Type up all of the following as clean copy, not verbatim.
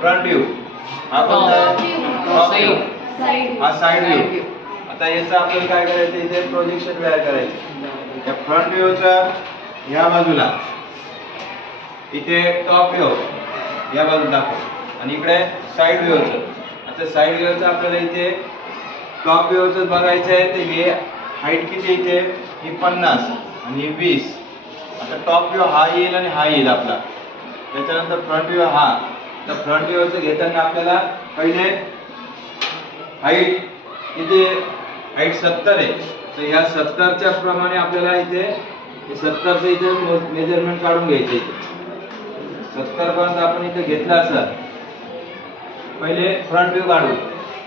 Front view, हा कोणता top view, हा साइड व्ह्यू. आता याचं आपल्याला काय करायचं, इथे प्रोजेक्शन तयार करायचं. या फ्रंट व्ह्यूच्या या बाजूला इथे टॉप व्ह्यू या बाजूला दाखव आणि इकडे साइड व्ह्यूचं. आता साइड व्ह्यूचं आपल्याला इथे टॉप व्ह्यूचं बघायचं आहे. तर हे हाईट किती इथे, ही 50 आणि ही 20. आता टॉप व्ह्यू हा येईल आणि हा येईल आपला. त्याच्यानंतर फ्रंट व्ह्यू हा. तर फ्रंट व्ह्यूचं घेताना आपल्याला पहिले हाईट किती, हाईट 70 आहे. तर या 70च्या प्रमाणे आपल्याला इथे 70चं इथे मेजरमेंट काढून घ्यायचं. इथे 70 पर्यंत आपण इथे घेतला असं. पहिले फ्रंट व्ह्यू काढू,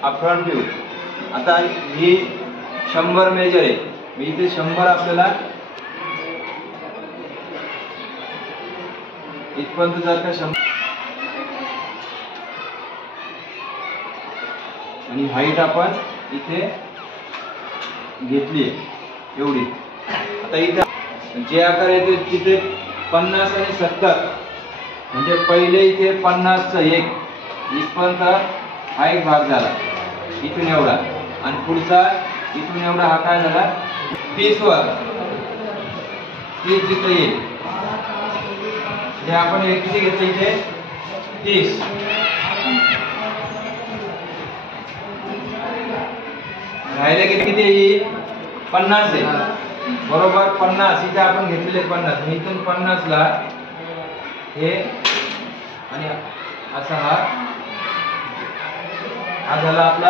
हा फ्रंट व्ह्यू. आता ही 100 मेजर आहे. इथे 100 आपल्याला इथपर्यंत जर का 100 आणि हाईट आपण इथे घेतली एवढी. आता इथे जे आकार येते तिथे 50 आणि 70 म्हणजे पहिले इथे 50चं एक इथपर्यंत हा एक भाग झाला, इथून एवढा. आणि पुढचा इथून एवढा हा काय झाला, 30 वर 30 जिथे येईल हे आपण हे किती घेतले इथे 30. राहिले किती येईल 50 आहे बरोबर. 50 इथे आपण घेतलेले 50. इथून 50 ला हे आणि असा हा झाला आपला